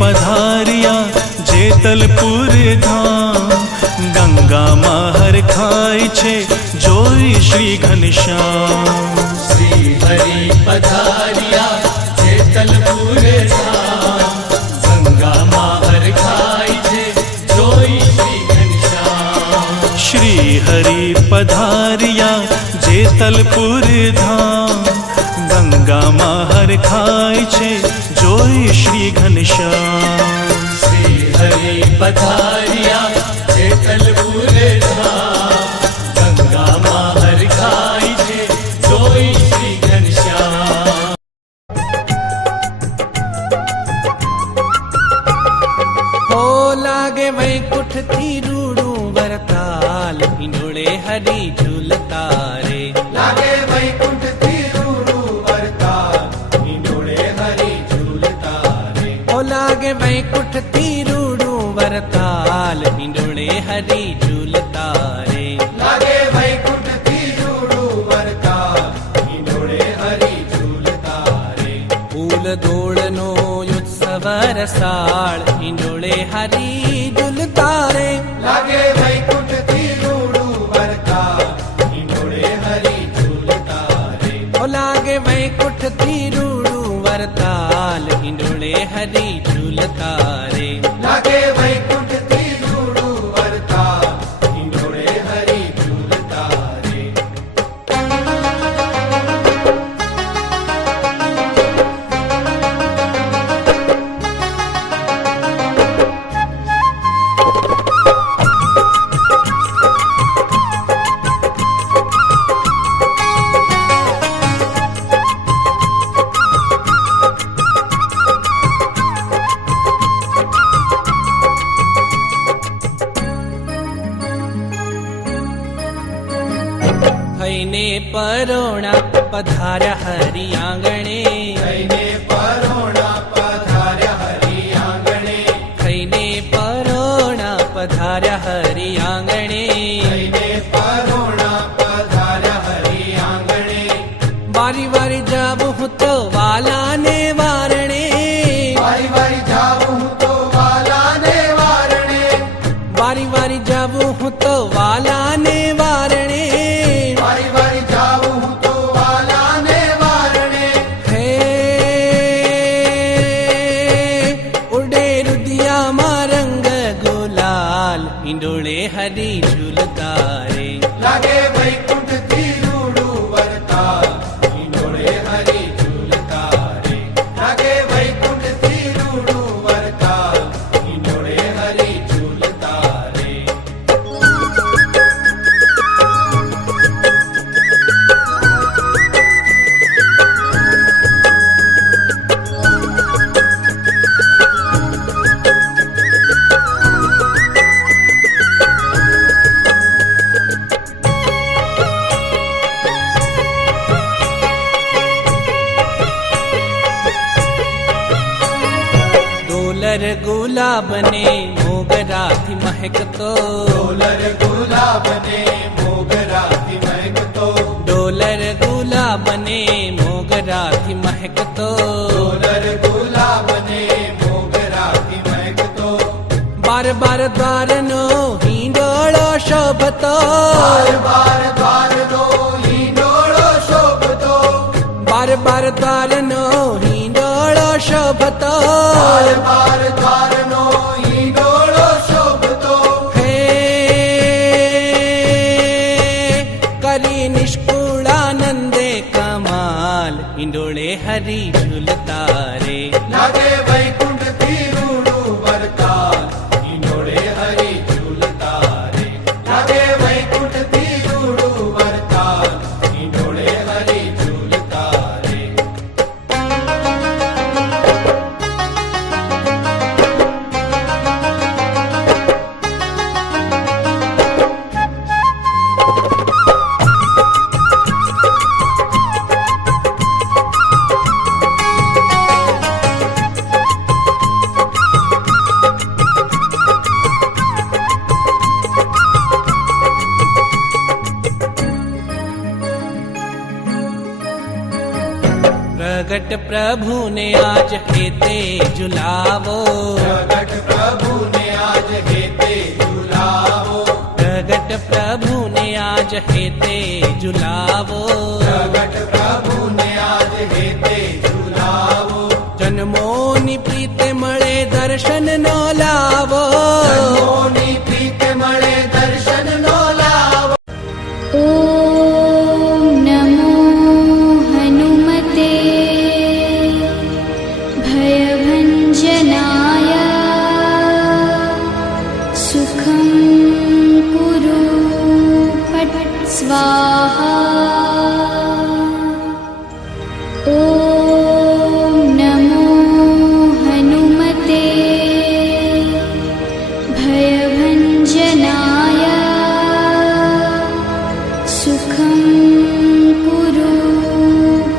पधारिया जेतलपुर धाम, गंगा माहर खाय छे जोई श्री घनश्याम। श्री हरि पधारिया जेतलपुर धाम, गंगा माहर खाय छे जोई श्री घनश्याम। श्री हरि पधारिया जेतलपुर धाम, गंगा माहर खाय छे जोई श्री घनश्याम। श्री हरि पधारिया जेतलपुर धाम, गंगा माहर खाय छे जोई श्री घनश्याम। हो लागे वैकुंठ थी रूड़ू वरताल, हिंडोळे हरि झूलता रे। लागे वैकुंठ थी रूड़ू वरताल, हिंडोळे हरि झूलता रे। हो लागे वैकुंठ थी रूड़ू वरताल, हिंडोळे हरि झूलता रे। लागे वैकुंठ थी रूड़ू वरताल, हिंडोळे हरि झूलता रे। फूल दोड़नो उत्सव रसाळ, हिंडोळे हरि झूलता रे। लागे वैकुंठ थी रूड़ू वरताल, हिंडोळे हरि झूलता रे। हो लागे वैकुंठ थी रूड़ू वरताल, हिंडोळे हरि झूलता रे। लागे वैकुंठ थी रूड़ू वरताल, हिंडोळे हरि झूलता रे। થઈને પરોણા પધાર્યા હરિ આંગણે। થઈને પરોણા પધાર્યા હરિ આંગણે। થઈને પરોણા પધાર્યા હરિ આંગણે। થઈને પરોણા પધાર્યા હરિ આંગણે। વારી વારી જાવું હું તો વાલાને વારણે। વારી વારી જાવું હું તો વાલાને વારણે। વારી વારી જાવું હું તો વાલાને વારણે। વારી વારી જાવું હું તો વાલાને વારણે। હે ઉડે રુદિયામાં રંગ ગુલાલ, હિંડોળે હરિ ઝૂલતા રે। લાગે વૈકુંઠ થી રૂડુ વરતાલ, હિંડોળે હરિ ઝૂલતા રે। લાગે વૈકુંઠ થી રૂડુ વરતાલ, હિંડોળે હરિ ઝૂલતા રે। ડોલર ગુલાબને મોગરાથી મહેકતો। ડોલર ગુલાબને મોગરાથી મહેકતો। ડોલર ગુલાબને મોગરાથી મહેકતો। ડોલર ગુલાબને મોગરાથી મહેકતો। બાર બાર દ્વારનો હિંડોળો શોભતો। બાર બાર દ્વારનો હિંડોળો શોભતો। બાર બાર દ્વારનો હિંડોળો શોભતો। બાર બાર દ્વારનો હિંડોળો શોભતો। હે કરી નિષ્કુળાનંદે કમાલ, હિંડોળે હરિ ઝૂલતા રે। લાગે વૈકુંઠ થી રૂડુ વરતાલ, હિંડોળે હરિ ઝૂલતા રે। લાગે વૈકુંઠ થી રૂડુ વરતાલ, હિંડોળે હરિ ઝૂલતા રે। प्रगट प्रभु ने आज हेते झुलावो, प्रगट प्रभु ने आज हेते झुलावो, प्रगट प्रभु ने आज हेते झुलावो, प्रगट प्रभु ने आज हेते झुलावो, जन्मोनी प्रीत मळे दर्शन नो लावो, जन्मोनी प्रीत मळे दर्शन नो लावो। ॐ नमो हनुमते भयभञ्जनाय सुखं कुरु पट स्वाहा। ॐ नमो हनुमते भयभञ्जनाय सुखं कुरु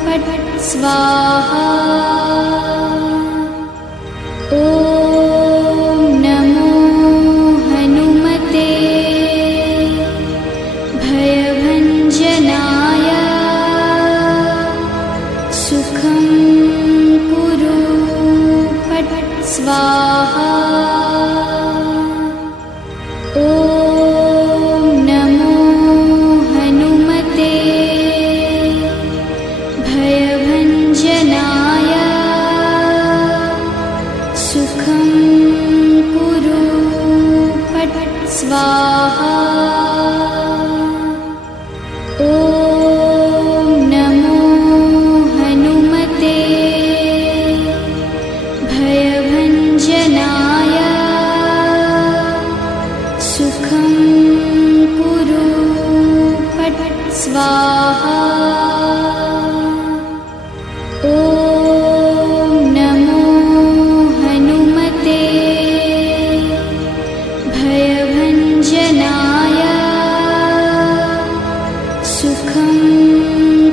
पट स्वाहा। ॐ नमो हनुमते भयभञ्जनाय सुखं कुरु पट स्वाहा। ॐ नमो हनुमते भयभञ्जनाय सुखं कुरु पट स्वाहा। ॐ नमो हनुमते भयभञ्जनाय सुखं कुरु पट स्वाहा। ॐ नमो हनुमते भयभञ्जनाय सुखं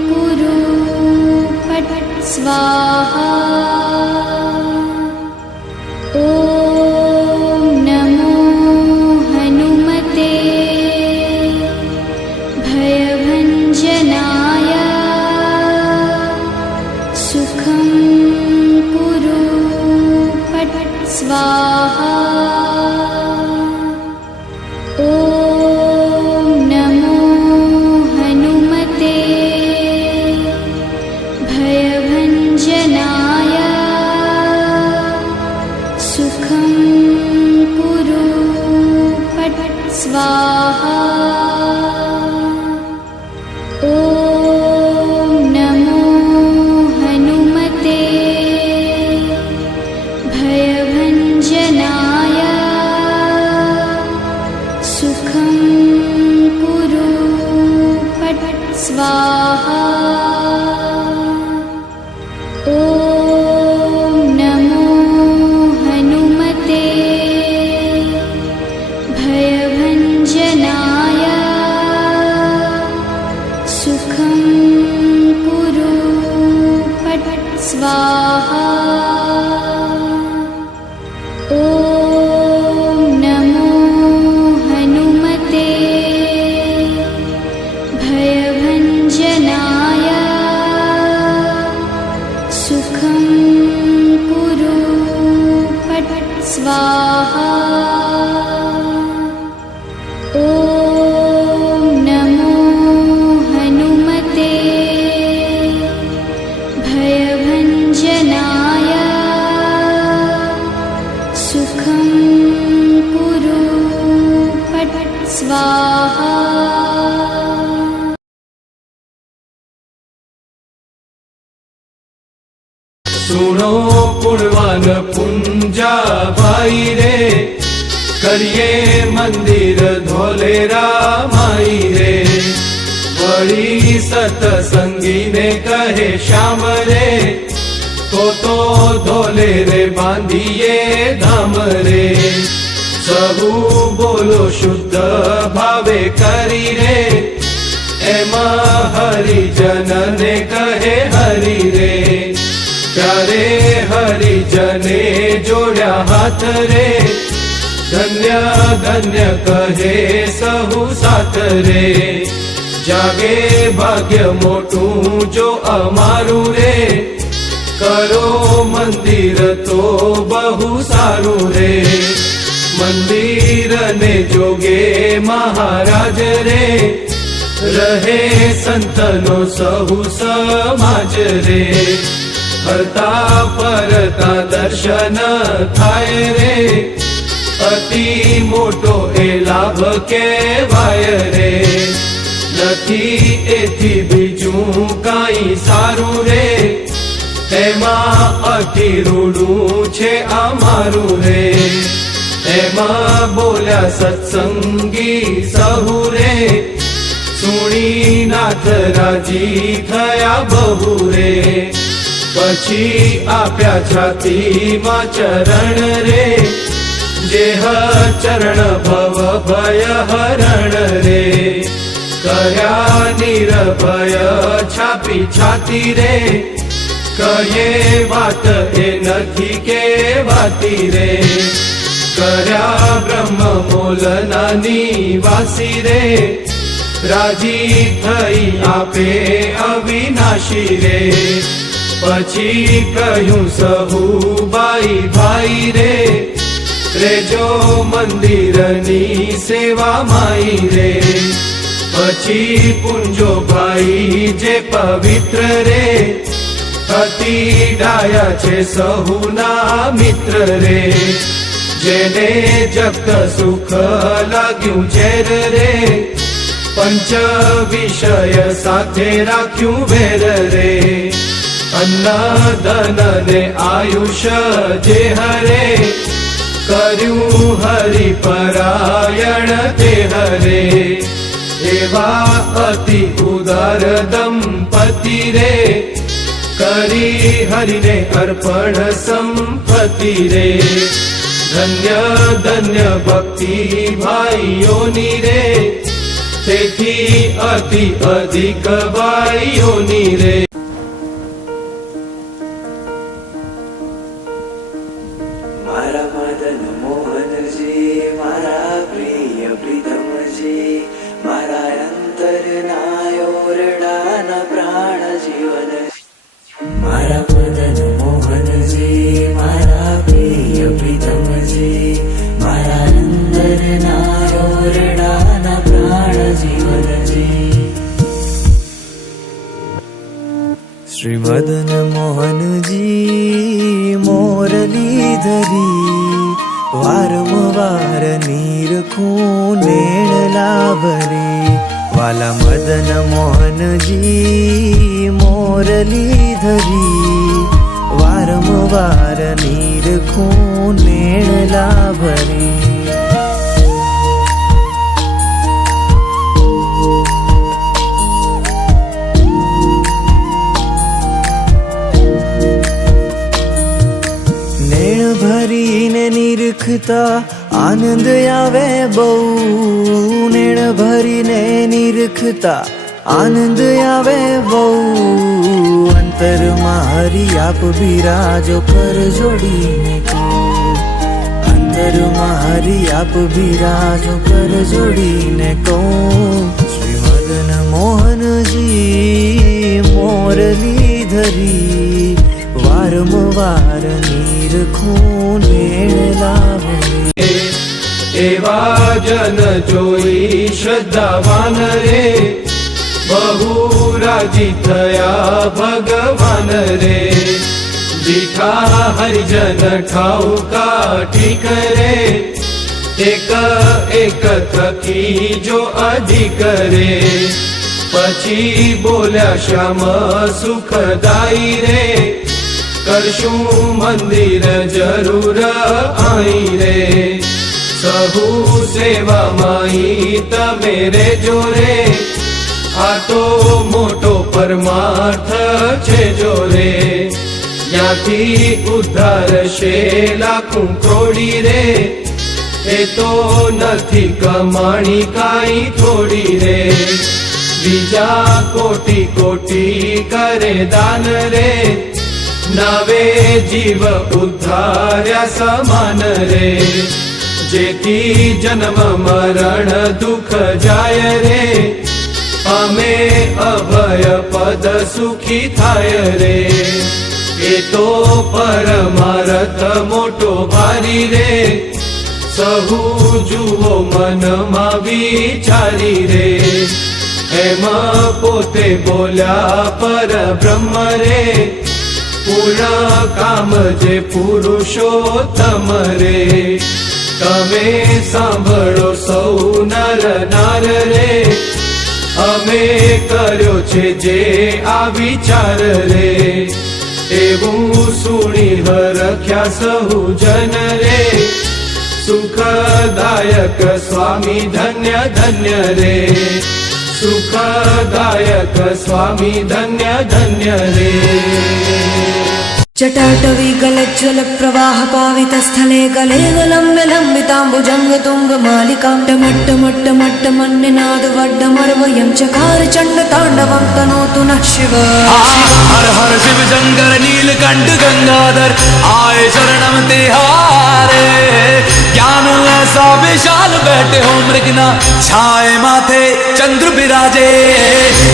कुरु पट स्वाहा। ॐ नमो हनुमते भयभञ्जनाय सुखं कुरु पट स्वाहा। ॐ नमो हनुमते भयभञ्जनाय सुखं कुरु पट स्वाहा। ॐ नमो हनुमते भयभञ्जनाय सुखं कुरु पट स्वाहा। ॐ नमो हनुमते भयभञ्जनाय सुखं कुरु पट स्वाहा। ॐ नमो हनुमते भयभञ्जनाय सुखं कुरु पट स्वाहा। ॐ नमो हनुमते भयभञ्जनाय सुखं कुरु पट स्वाहा। सुनो पुण्यवान पुंजा भाई रे, करिए मंदिर धोलेरा माई रे। बड़ी सतसंगी ने कहे श्याम रे, तो धोले रे बांधिए धाम रे। सबू बोलो शुद्ध भावे करी रे, एमा हरिजन ने कहे हरि रे। प्यारे हरिजने जोड़ा हाथ रे, धन्य धन्य कहे सहु साथ रे। जागे भाग्य मोटू जो अमारू रे, કરો મંદિર તો બહુ સારું રે, મંદિર ને જોગે મહારાજ રે, રહે સંતનો સહુ સમાજ રે, ફરતા ફરતા દર્શન થાય રે, અતિ મોટો એ લાભ કહેવાય રે, નથી એથી બીજું કાંઈ સારું રે, એમાં અતિ રૂડું છે અમારું રે, એમાં બોલ્યા સત્સંગી સહુ રે, સુણી નાથ રાજી થયા બહુ રે, પછી આપ્યા છાતીમાં ચરણ રે, જેહ ચરણ ભવ ભય હરણ રે, કર્યા નિર્ભય છાપી છાતી રે, કહે વાત એ નથી કેવાતી રે, કર્યા બ્રહ્મ મોલના નિવાસી રે, રાજી થઈ આપે અવિનાશી રે, પછી કહ્યું સહુ ભાઈ ભાઈ રે, રેજો મંદિરની સેવા માઈ રે, પછી પૂંજો ભાઈ જે પવિત્ર રે, અતિ ડાયા છે સહુના મિત્ર રે, જેને જગત સુખ લાગ્યું ઝેર રે, પંચ વિષય સાથે રાખ્યું વેર રે, અન્ન ધન ને આયુષ્ય જે હરે, કર્યું હરિ પરાયણ તે હરે, એવા અતિ ઉદાર દંપતિ રે, કરી હરિને અર્પણ સંપત્તિ રે, ધન્ય ધન્ય ભક્તિ ભાઈઓની રે, તેથી અતિ અધિક ભાઈઓની રે. મારા મદન મોહનજી, મારા પ્રિય પ્રીતમજી, મારા અંતરના ઓરડાના પ્રાણ જીવન, મારા મદન મોહનજી, મારા પ્રિય પ્રીતમજી, મારા અંતરના ઓરડાના પ્રાણ જીવનજી. શ્રી મદન મોહનજી મોરલી ધરી, વારંવાર નીરખું નેણ લાભરે, વાલા મદન મોહનજી મોરલી ધરી, વારંવાર નીરખું નેણ લાભરે. ભરીને નિરખતા આનંદ આવે બહુ, નેણ ભરીને નિરખતા આનંદ આવે બહુ, અંતરમાં હરિ આપ બિરાજો કર જોડીને કહું, અંતરમાં હરિ આપ બિરાજો કર જોડીને કહું. શ્રી મદન મોહનજી મોરલી ધરી, વારંવાર નીરખું નેણ લાભરે, એવા જન જોઈ શ્રદ્ધાવાન રે, બહુ રાજી થયા ભગવાન રે, દીઠા હરિજન ઠાઉકા ઠીક રે, એક એક થકી જો અધિક રે, પછી બોલ્યા શ્યામ સુખદાયી રે, કરશું મંદિર જરૂર આઈ રે, સહુ સેવા માઈ તમે રેજો રે, આ તો મોટો પરમાર્થ છે જો રે, ત્યાંથી ઉદ્ધાર છે લાખું કરોડી રે, એ તો નથી કમાણી કાંઈ થોડી રે, બીજા કોટી કોટી કરે દાન રે, નાવે જીવ ઉદ્ધાર્યા સમાન રે, જેથી જન્મ મરણ દુઃખ જાય રે, અમે અભય પદ સુખી થાય રે, એ તો પરમારથ મોટો ભારી રે સહુ જુઓ મનમાં વિચારી રે એમ પોતે બોલ્યા પર બ્રહ્મ રે પૂર્ણ કામ જે પુરુષોત્તમ રે તમે સાંભળો સૌ નર નાર રે અમે કર્યો છે જે આ વિચાર રે એવું સુણી હરખ્યા સહુ જન રે સુખદાયક સ્વામી ધન્ય ધન્ય રે સુખદાયક સ્વામી ધન્ય ધન્ય રે जटाटवी गलज्ज्वल प्रवाह पावित स्थले गले लम्ब्य लम्बिताम्बुजङ्ग तुङ्ग मालिकां टमट्टमट्टमट्ट मन्निनाद वड्डमर्वयं चकार चण्ड ताण्डवं तनोतु नः शिव हर हर शिव शंकर नीलकंठ गंगाधर आए शरणम तिहारे ज्ञान ऐसा विशाल बैठे हो मृगना छाए माथे चंद्र बिराजे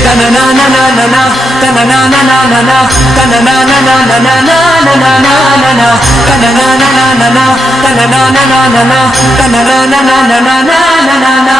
तन ना ना ना ना ना तन ना ना ना ना ना तन ना ना ना ना ना ना ना ना ना ना तन ना ना ना ना ना तन ना ना ना ना ना तन ना ना ना ना ना ना ना ना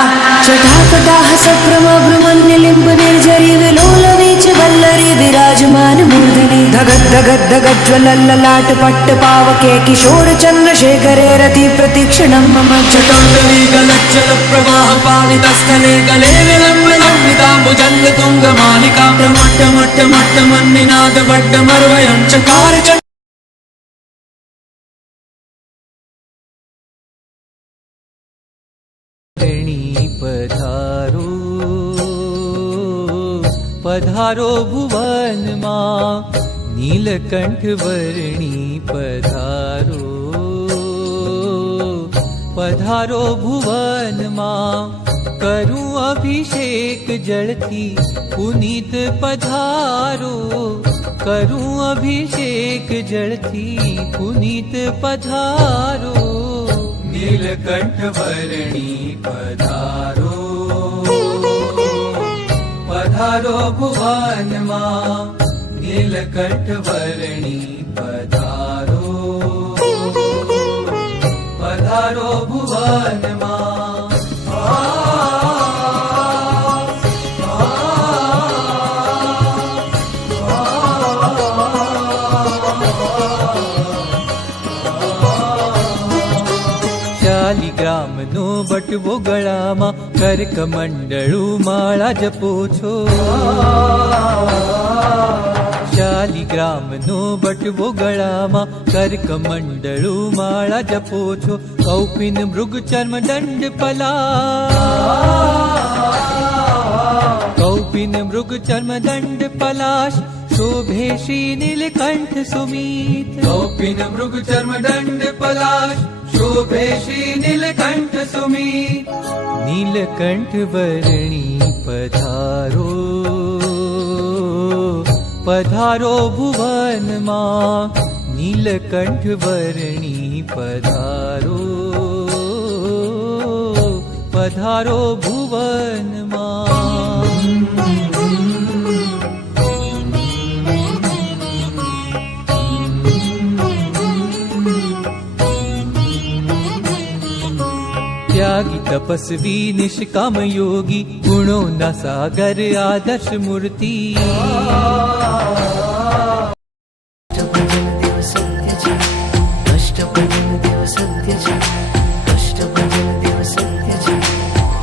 जटाकटाह सक्रम भ्रुमन्यलिम्ब निर्जरी विलोल वीच वल्लरी विराजमान मूर्धनि धगद् धगद् धगज्ज्वलल्ललाट पट्ट पावके किशोर चन्द्रशेखरे रति प्रतीक्षणं मम जटाटवी गलज्जल प्रवाह पावित स्थले गले विलम्ब लम्बिताम्बुजङ्ग तुङ्ग मालिका प्रमट्ट मट्ट मट्ट मन्निनाद वड्डमर्वयं चकार चण्ड पधारो पधारो भुवन मां नीलकंठ वर्णी पधारो पधारो भुवन मां करूं अभिषेक जलती पुनीत पधारो करूं अभिषेक जलती पुनीत पधारो नीलकंठ वर्णी पधारो पधारो भुवन मां नीलकंठ वर्णी पधारो पधारो भुवन मां શાલિગ્રામનો બટવો ગળામાં કર્કમંડળું માળા જપો છો શાલિગ્રામનો બટવો ગળામાં કર્કમંડળું માળા જપો છો કૌપિન મૃગ ચર્મ દંડ પલાશ કૌપિન મૃગ ચર્મ દંડ પલાશ शोभे श्री नीलकंठ सुमीत कौपिन मृग चर्म दंड पलाश शोभे श्री नीलकंठ सुमीत नीलकंठ वर्णी पधारो पधारो भुवन मां नीलकंठ वर्णी पधारो पधारो भुवन मां त्यागी तपस्वी निष्काम योगी गुणों न सागर आदर्श मूर्ति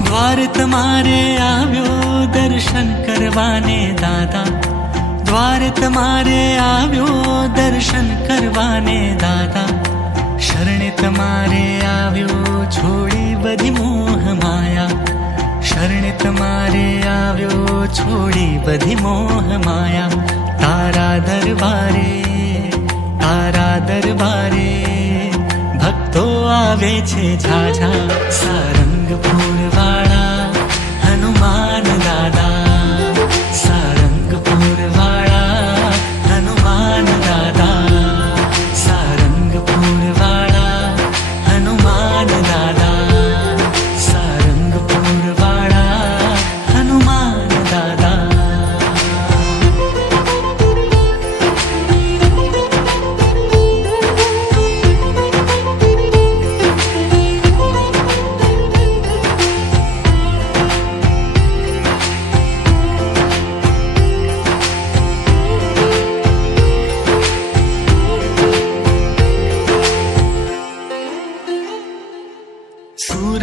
द्वार तुम्हारे आव्यो दर्शन करवाने दादा द्वार तुम्हारे आव्यो दर्शन करवाने दादा शरण तुम्हारे आव्यो छोड़ी बधी मोह माया शरण तुम्हारे आव्यो छोड़ी बधी मोह माया तारा दरबारे भक्तो आवे छे झाझा सारंगपुर वाला हनुमान दादा सारंगपुर वाला हनुमान दादा सारंगपुर वाला हनुमान दादा सारंगपुर वाला हनुमान दादा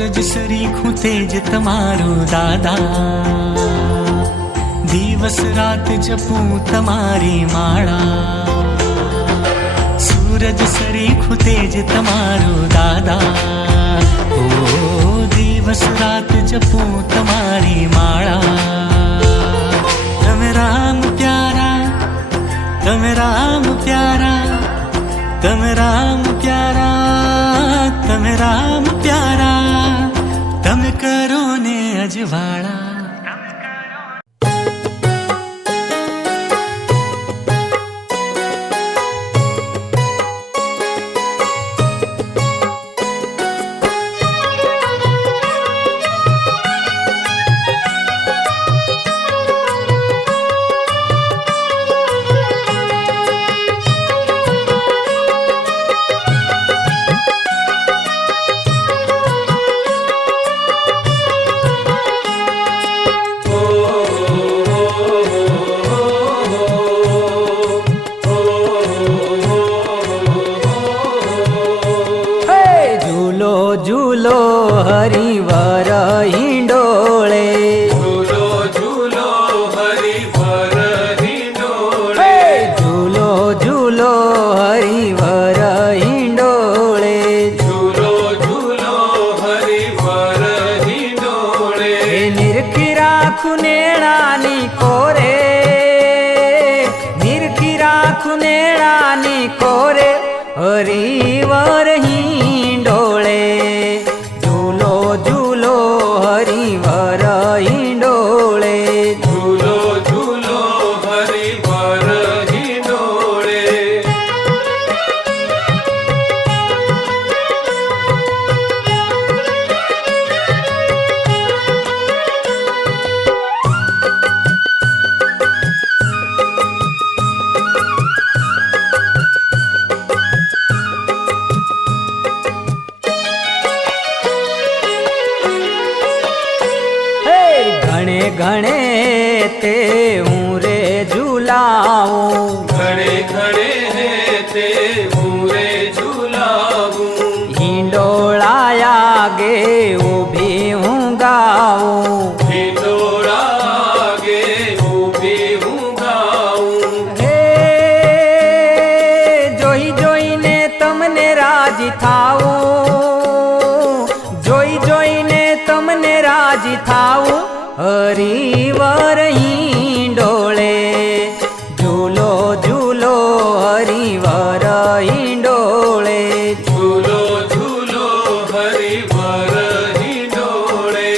સૂરજ સરીખું તેજ તમારું દાદા, દિવસ રાત જપું તમારી માળા. સૂરજ સરીખું તેજ તમારું દાદા, ઓ દિવસ રાત જપું તમારી માળા. તમે રામ પ્યારા, તમે રામ પ્યારા, તમે રામ પ્યારા, તમે રામ પ્યારા, તમે કરો ને અજવાળા. ઝૂલો હરિવર હિંડોળે, ઝૂલો ઝૂલો હરિવર હિંડોળે, ઝૂલો ઝૂલો હરિવર હિંડોળે, ઝૂલો ઝૂલો હરિવર હિંડોળે. નિરખી રાખું નેણાની કોરે, નિરખી રાખું નેણાની કોરે, હરિવર હિંડોળે. ઝૂલો ઝૂલો હરિવર હિંડોળે, ઝૂલો ઝૂલો હરિવર હિંડોળે. ઘણે ઘણે તે હું રે ઝુલાવું, ઘણે ઘણે હે તે હું રે ઝુલાવું, હિંડોળાયા ગે ઊભી હું ગાવું. હિંડોળા ગે ઊભી હું ગાઉં. હે જોઈ જોઈને તમને રાજી થાવું, જોઈ જોઈને તમને રાજી થાવું, હરિવર હિંડોળે. ઝૂલો ઝૂલો હરિવર હિંડોળે, ઝૂલો ઝૂલો હરિવર હિંડોળે.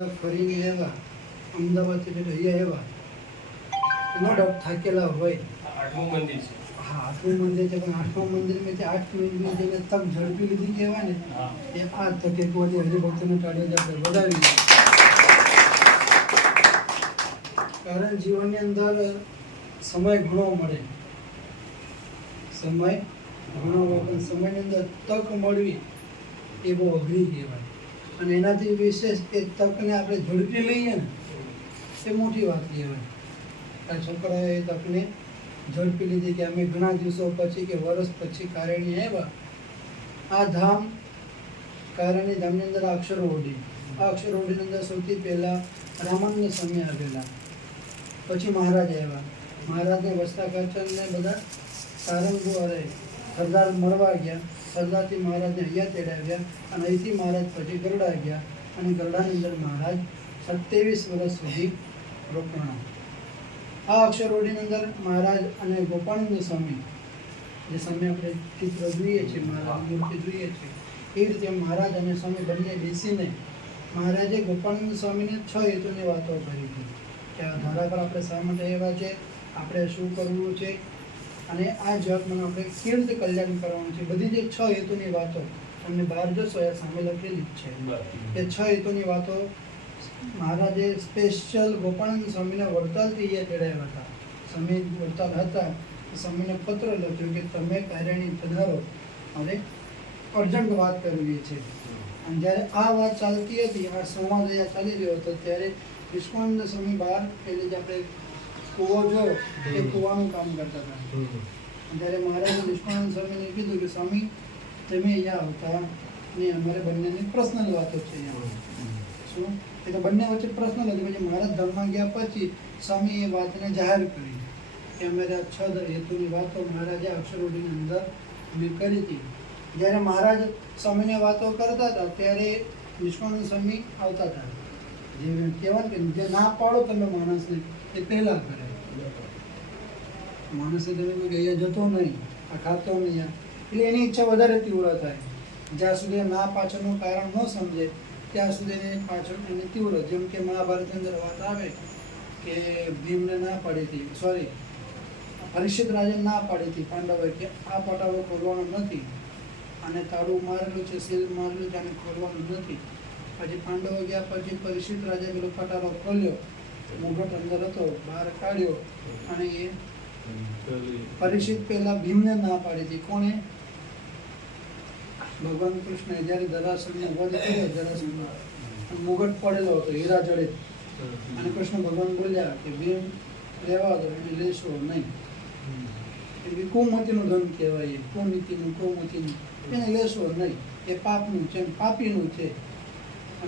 ફરીને આવ્યા અમદાવાદથી પેલા અહીંયા આવ્યા નો ડાઉટ થાકેલા હોય. આઠમું મંદિર છે. હા, આઠમું મંદિર છે, પણ આઠમા મંદિરમાં જે 8 મિનિટ જેને તક ઝડપી લીધી કહેવાય ને એ આ તકે કોઈ હરિભક્તોને ટાળીએ જ આપણે વધાવી. કારણ જીવનની અંદર સમય ઘણો મળે, સમય ઘણો હોય, પણ સમયની અંદર તક મળવી એ બહુ અઘરી કહેવાય. અને એનાથી વિશેષ એ તકને આપણે ઝડપી લઈએ ને એ મોટી વાત કહેવાય. આ છોકરાએ એ તકને ઝડપી લીધી કે અમે ઘણા દિવસો પછી કે વર્ષ પછી કારણી આવ્યા. આ ધામ કારણી ધામની અંદર અક્ષરવડી, આ અક્ષરવડીની અંદર સૌથી પહેલાં રામાનંદ સ્વામી આવેલા, પછી મહારાજ આવ્યા. મહારાજને વસતા કરચનને બધા સારંગો અરે સરદાર મળવા ગયા. સરદારથી મહારાજને અહીંયા તેડાવ્યા અને અહીંથી મહારાજ પછી ગરડા ગયા અને ગરડાની અંદર મહારાજ 27 વર્ષ સુધી રોકાણા. આ અક્ષરવડીની અંદર મહારાજ અને ગોપાળાનંદ સ્વામી, જે સ્વામી આપણે ચિત્ર જોઈએ છીએ, મહારાજ મૂર્તિ જોઈએ છીએ, એ રીતે મહારાજ અને સ્વામી બંને બેસીને મહારાજે ગોપાળાનંદ સ્વામીને 6 હેતુની વાતો કરી હતી કે આ ધરા પર આપણે શા માટે આવ્યા છે, આપણે શું કરવું છે અને આ જગતમાં આપણે કેવી રીતે કલ્યાણ કરવાનું છે. બધી જે 6 હેતુની વાતો તમને બહાર જોશો એ સામે લખેલી જ છે. એ 6 હેતુની વાતો મહારાજે સ્પેશિયલ ગોપાળાનંદ સ્વામીના વડતાલથી અહીંયા તેડાવ્યા હતા. સ્વામી વડતાલ હતા, સ્વામીને પત્ર લખ્યો કે તમે કાર્યાણી પધારો, હવે અર્જન્ટ વાત કરવી છે. અને જ્યારે આ વાત ચાલતી હતી, આ સંવાદ અહીંયા ચાલી રહ્યો હતો, ત્યારે વિશ્વાનંદ સ્વામી બહાર પેલી જે આપણે કૂવો જોયો એ કૂવાનું કામ કરતા હતા. ત્યારે મહારાજે વિશ્વાનંદ સ્વામીને કીધું કે સ્વામી તમે અહીંયા આવતા ને અમારે બંનેની પર્સનલ વાતો છે અહીંયા. શું એ તો બંને વચ્ચે પર્સનલ હતી. પછી મહારાજ ધામમાં ગયા પછી સ્વામી એ વાતને જાહેર કરી કે અમારે 6 હેતુની વાતો મહારાજે અક્ષરવડીની અંદર મેં કરી હતી. જ્યારે મહારાજ સ્વામીને વાતો કરતા હતા ત્યારે વિશ્વાનંદ સ્વામી આવતા હતા. જે કહેવાય કે જે ના પાડો તમે માણસને એ પહેલાં કરે. માણસે તમે કે અહીંયા જતો નહીં, આ ખાતો નહીં, એટલે એની ઈચ્છા વધારે તીવ્ર થાય. જ્યાં સુધી ના પાછળનું કારણ ન સમજે ત્યાં સુધી એની પાછળ એની તીવ્ર. જેમ કે મહાભારતની અંદર વાત આવે કે ભીમને ના પાડી હતી, સોરી પરીક્ષિત રાજાને ના પાડી હતી પાંડવોએ કે આ પટાવો ખોલવાનો નથી, અને તાળું મારેલું છે, સીલ મારેલું છે, આને ખોલવાનું નથી. પછી પાંડવો ગયા પછી પરીક્ષિત રાજાએ પેલો પટારો ખોલ્યો, મુગટ અંદર હતો, બહાર કાઢ્યો અને એ પરીક્ષિત પહેલા ભીમને ના પાડી હતી. કોણે? ભગવાન કૃષ્ણએ જ્યારે જરાસંઘનો વધ કર્યો, જરાસંઘનો મુગટ પડેલો હતો હીરા જડિત, અને કૃષ્ણ ભગવાન બોલ્યા કે ભીમ રહેવા દો, એને લેશો નહીં. એ કુમતીનું ધન કહેવાય, કુનીતિનું, કૌમતીનું, એને લેશો નહીં, એ પાપનું છે, પાપીનું છે.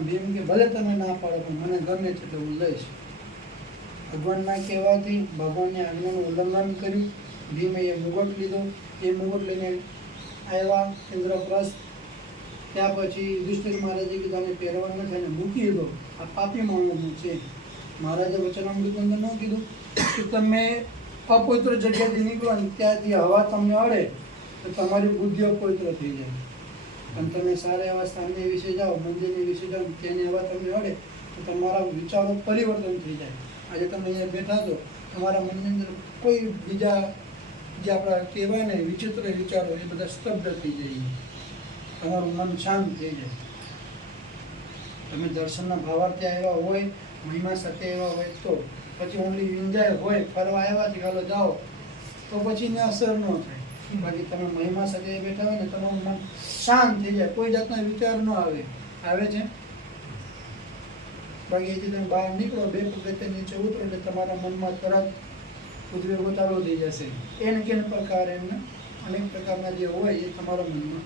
ભીમ કે ભલે તમે ના પાડો પણ મને ગમે છે તો હું લઈશ. ભગવાનના કહેવાથી ભગવાનની આજ્ઞાનું ઉલ્લંઘન કર્યું. ભીમે એ મુગટ લીધો, એ મુગટ લઈને આવ્યા ઇન્દ્રપ્રસ્થ. ત્યાં પછી યુધિષ્ઠિર મહારાજે કીધું આને પહેરવા નથી, એને મૂકી દો, આ પાપી માણસનું છે. મહારાજે વચનામૃત અંદર ન કીધું કે તમે અપવિત્ર જગ્યાથી નીકળો અને ત્યાંથી હવા તમને અડે તો તમારી બુદ્ધિ અપવિત્ર થઈ જાય. અને તમે સારા એવા સ્થાનની વિશે જાઓ, મંદિરની વિશે જાઓ, તેની હવા તમને અડે તો તમારા વિચારો પરિવર્તન થઈ જાય. આજે તમે અહીંયા બેઠા છો, તમારા મનની અંદર કોઈ બીજા જે આપણા કહેવાય ને વિચિત્ર વિચારો એ બધા સ્તબ્ધ થઈ જાય, તમારું મન શાંત થઈ જાય. તમે દર્શનના ભાવાર્થે આવ્યા હોય, મહિમા સાથે આવ્યા હોય તો પછી ઓનલી એન્જોય હોય, ફરવા આવ્યા છે ચાલો જાઓ તો પછી એને અસર ન થાય. બાકી તમે મહિમા સાથે બેઠા હોય ને તમારું મન શાંત થઈ જાય, કોઈ જાતના વિચાર ન આવે. આવે છે બાકી એથી તમે બહાર નીકળો, 2 પગથિયા નીચે ઉતરો એટલે તમારા મનમાં તરત ઉદ્વેગો ચાલુ થઈ જશે. એને કેન પ્રકાર એમના અનેક પ્રકારના જે હોય એ તમારા મનમાં.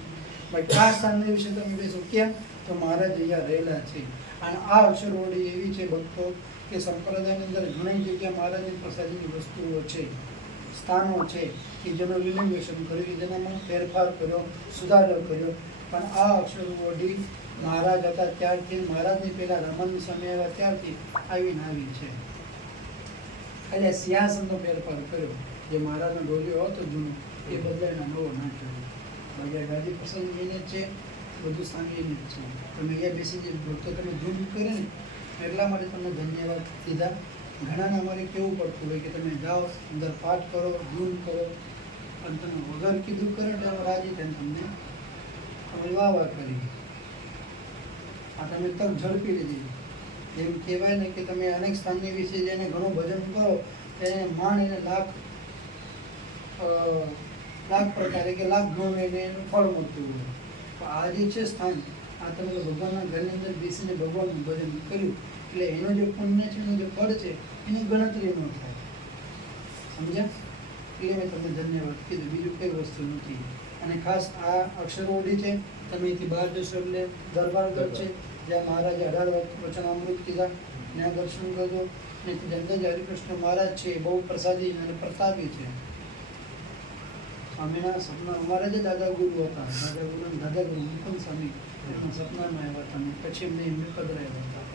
બાકી આ સ્થાનની વિશે તમે કહેશો કેમ તો મહારાજ અહીંયા રહેલા છે. અને આ અક્ષરવડી એવી છે ભક્તો કે સંપ્રદાયની અંદર ઘણી જગ્યાએ મહારાજની પ્રસાદીની વસ્તુઓ છે, સ્થાનો છે કે જેનું રિનોવેશન કર્યું, જેનામાં ફેરફાર કર્યો, સુધારો કર્યો. પણ આ અક્ષરવડી મહારાજ હતા ત્યારથી, મહારાજની પહેલાં રામાનંદ સ્વામી આવ્યા ત્યારથી આવી છે. એટલે સિંહાસનનો ફેરફાર કર્યો, જે મહારાજનો ડોલિયો હતો જૂનો એ બદલાઈને નવો નાખ્યો. બાકી ગાદી પસંદ એને જ છે, બધું સાંગીને જ છે. તમે અહીંયા બેસી જે ભક્તો તમે ધૂમ કરે ને એટલા માટે તમને ધન્યવાદ કીધા. ઘણાને અમારે કેવું પડતું હોય કે તમે જાઓ અંદર પાઠ કરો, ધૂન કરો, અને તમે વગર કીધું કરો એટલે અમે રાજી થઈને તમને તમારી વાહ કરી. આ તમે તક ઝડપી લીધી. એમ કહેવાય ને કે તમે અનેક સ્થાનની વિશે જેને ઘણું ભજન કરો એને માણ એને લાખ પ્રકારે કે લાખ ગણું એને એનું ફળ મળતું હોય. તો આ જે છે સ્થાન, આ તમે ભગવાનના ઘરની અંદર બેસીને ભગવાનનું ભજન કર્યું એટલે એનો જે પુણ્ય છે, એનો જે ફળ છે એની ગણતરી ન થાય. સમજ્યા? એટલે મેં તમને ધન્યવાદ કીધું, બીજું કઈ વસ્તુ નથી. અને ખાસ આ અક્ષરઓડી છે, તમે અહીંથી બહાર જશો એટલે દરબારગઢ છે જ્યાં મહારાજે 18 વચનામૃત કીધા, ત્યાં દર્શન કરજો. અને જનરજ હરિકૃષ્ણ મહારાજ છે એ બહુ પ્રસાદી અને પ્રતાપી છે. સ્વામીના સપના અમારા જે દાદા ગુરુ હતા, દાદા ગુરુ મુકુંદ સ્વામી એમના સપનામાં આવ્યા હતા, પછી એમને એમને પધરાયા હતા.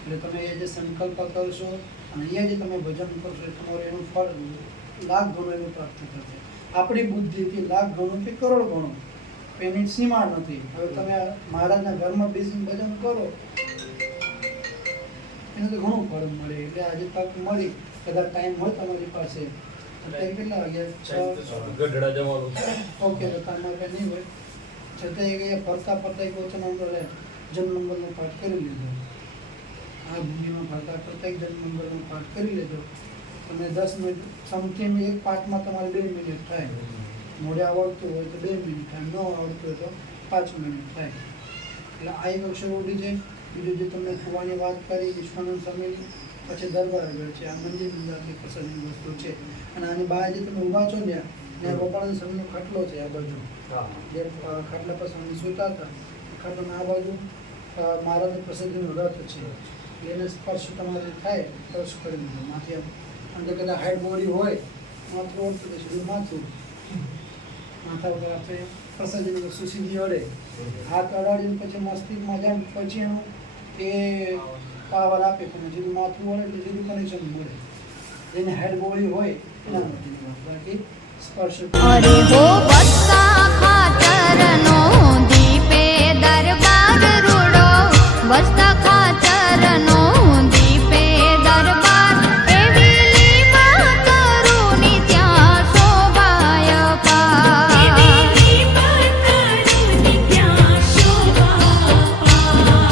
એટલે તમે એ જે સંકલ્પ કરશો અને અહીંયા જે તમે ભજન કરશો એ તમારું એનું ફળ લાખ ગણું એનું પ્રાપ્ત થશે. આપણી બુદ્ધિથી લાખ ગણું કે કરોડ ગણું એની સીમા નથી. હવે તમે મહારાજના ઘરમાં બેસીને ભજન કરો એને તો ઘણું ફળ મળે. એટલે આજે તક મળી, કદાચ ટાઈમ હોય તમારી પાસે. અત્યારે કેટલા વાગ્યા? ઓકે, તો તમારે નહીં હોય છતાં એ ફરતા એક વચન જન્મ નંબરનો પાઠ કરી લીધો. આ ભૂમિમાં ફરતા ફરતા એક જન્મ નંબરનો પાઠ કરી લેજો. તમે 10 મિનિટ સમથિંગ એક પાઠમાં તમારે 2 મિનિટ થાય. મોડે આવડતું હોય તો 2 મિનિટ થાય, ન આવડતું હોય તો 5 મિનિટ થાય. એટલે આ એક અક્ષરઓડી છે. બીજું જે તમને કુવાની વાત કરી વિશ્વાનંદ સ્વામીની, પછી દરબારગઢ છે, આ મંદિરની આટલી પસંદની વસ્તુ છે. અને આની બહાર જે તમે ઊભા છો ત્યાં ગોપાળાનંદ સ્વામીનો ખાટલો છે. આ બાજુ જે ખાટલા પર સ્વામી સૂતા હતા, ખાટલાના આ બાજુ મહારાજની પ્રસિદ્ધિનું રથ છે. એને સ્પર્શ તમારે થાય સ્પર્શ કરી દીધો. માથે અંદર કદાચ હાઈડ બોડી હોય માથું ઓળતું સીધું માથું માથા ઉપર આપણે પ્રસાદીની વસ્તુ સીધી અડે, હાથ અડાડીને પછી મસ્તિષ્કમાં જાય પછી એનું એ પાવર આપે. પણ જેનું માથું વળે એટલે જેનું કનેક્શન મળે. જેને હેડ બોડી હોય એના માટે બાકી સ્પર્શ. અરે હો વત્સા ખાતરનો દીપે દરબાર રૂડો, વત્સા ખાતરનો દીપે દરબાર, એવી લીમા કરુની ત્યાં શોભાય પાર.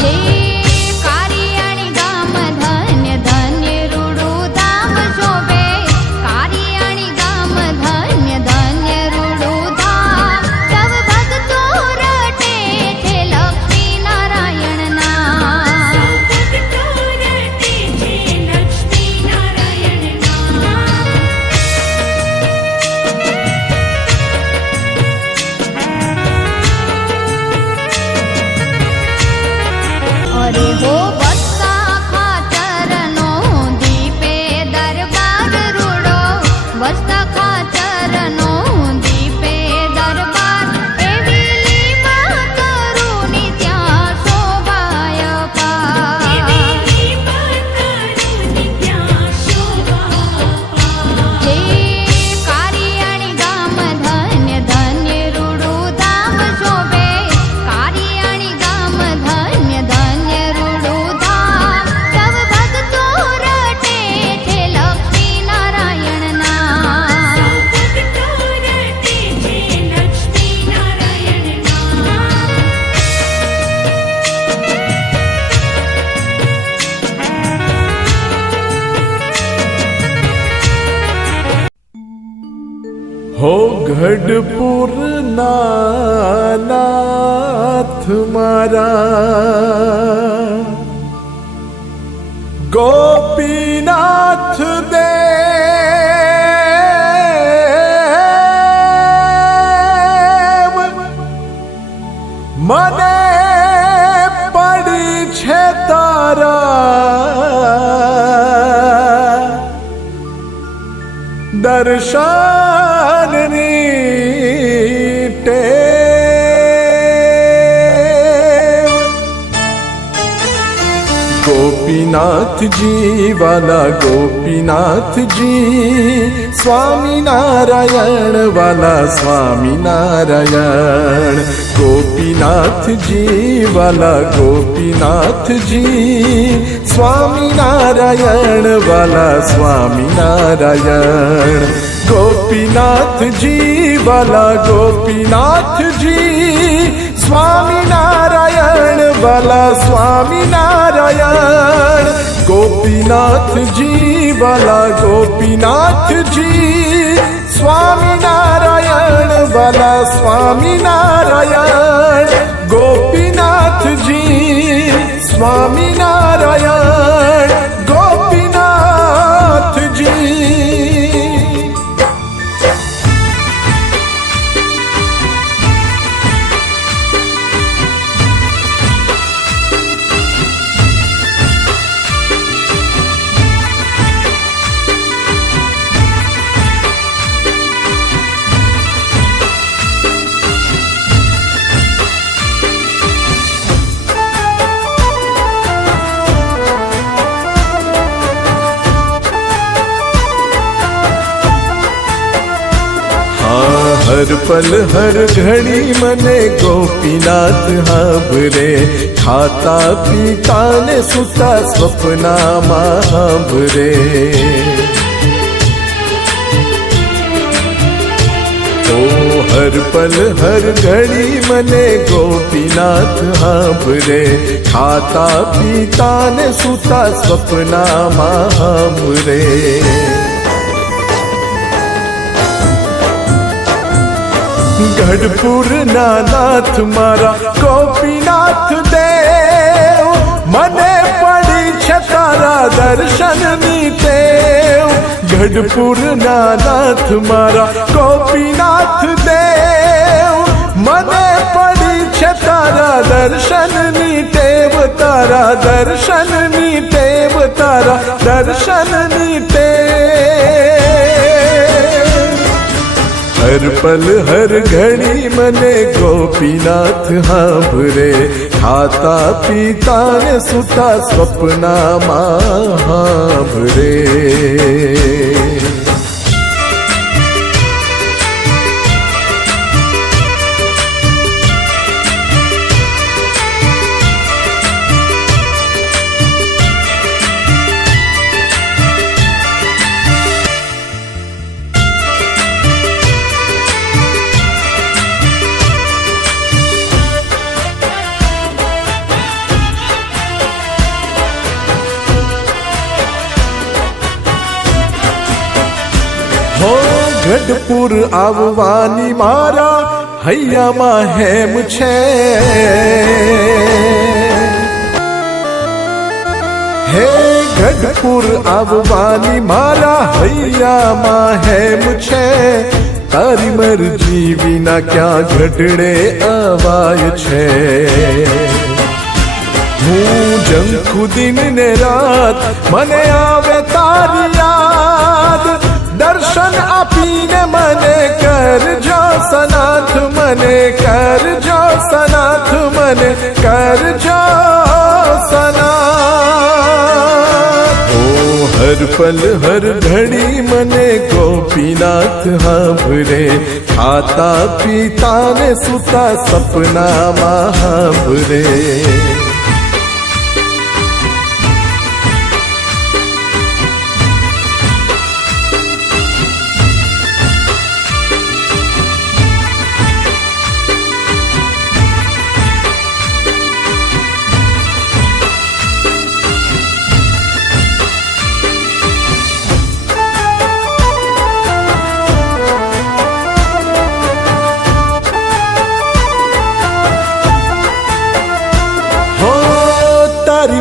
હે કારિયાણી ગામ ધન્ય ધન્ય રૂડું ધામ શોભે, કારિયાણી ગામ ધન્ય ધન્ય રૂડું ધામ. સૌ ભક્તો રટે છે લક્ષ્મી નારાયણના. અરે હો વત્સા ખાતરનો દીપે દરબાર રૂડો, વત્સા ખાતરનો દીપે દરબાર, એવી લીમા કરુની ત્યાં શોભાય પાર. હે કારિયાણી ગામ ધન્ય ધન્ય રૂડું ધામ શોભે, કારિયાણી ગામ ધન્ય ધન્ય રૂડું ધામ. સૌ ભક્તો રટે છે લક્ષ્મી નારાયણના. हो गढ़पुर नाथ मारा गोपीनाथ देव મને પડી છે તારા દર્શનની ટેવ. गोपीनाथ जी वाला गोपीनाथ जी, स्वामी नारायण वाला स्वामी नारायण। गोपीनाथ जी वाला गोपीनाथ जी, स्वामी नारायण वाला स्वामी नारायण। गोपीनाथ जी वाला गोपीनाथ जी, स्वामी नारायण वाला स्वामी नारायण। गोपीनाथ जी वाला गोपीनाथ जी, स्वामी नारायण वाला स्वामी नारायण। गोपीनाथ जी स्वामी नारायण, गोपीनाथ जी। हर पल हर घड़ी मने गोपीनाथ हांभरे, खाता पीता ने सुता स्वप्ना हांभरे। ओ हर पल हर घड़ी मने गोपीनाथ हांभरे, खाता पीता ने सुता स्वप्ना हांभरे। गढ़पुर नाथ मारा गोपीनाथ देव, मने पड़ी छे तारा दर्शन नी टेव। गढ़पुर नाथ मारा गोपीनाथ देव, मने पड़ी छे तारा दर्शन नी टेव। तारा दर्शन नी टेव, तारा दर्शन नी टेव। हर पल हर घड़ी मने गोपीनाथ हांभरे, खाता पीता ने सुता स्वप्ना हांभरे। हो गढ़पुर आववानी मारा हैयाમાં હેમ છે। હે ગઢપુર આવવાની મારા હૈયામાં હેમ છે। તારી મરજી વિના ક્યાં ઘડડે અવાય છે। હું જંખુ દિન ને રાત મને આવે તારી યાદ। दर्शन आपीने मने करजो सनाथ, मने करजो सनाथ, मने करजो सनाथ। ओ हर पल हर घड़ी मने गोपीनाथ हांभरे, खाता पीता ने सुता सपना हांभरे।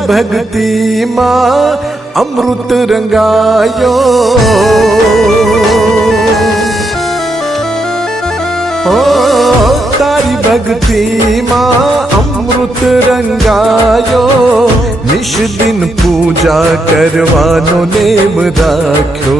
भक्ति मां अमृत रंगायो। ओ तारी भक्ति मां अमृत रंगायो। निश दिन पूजा करवानो नेम राख्यो।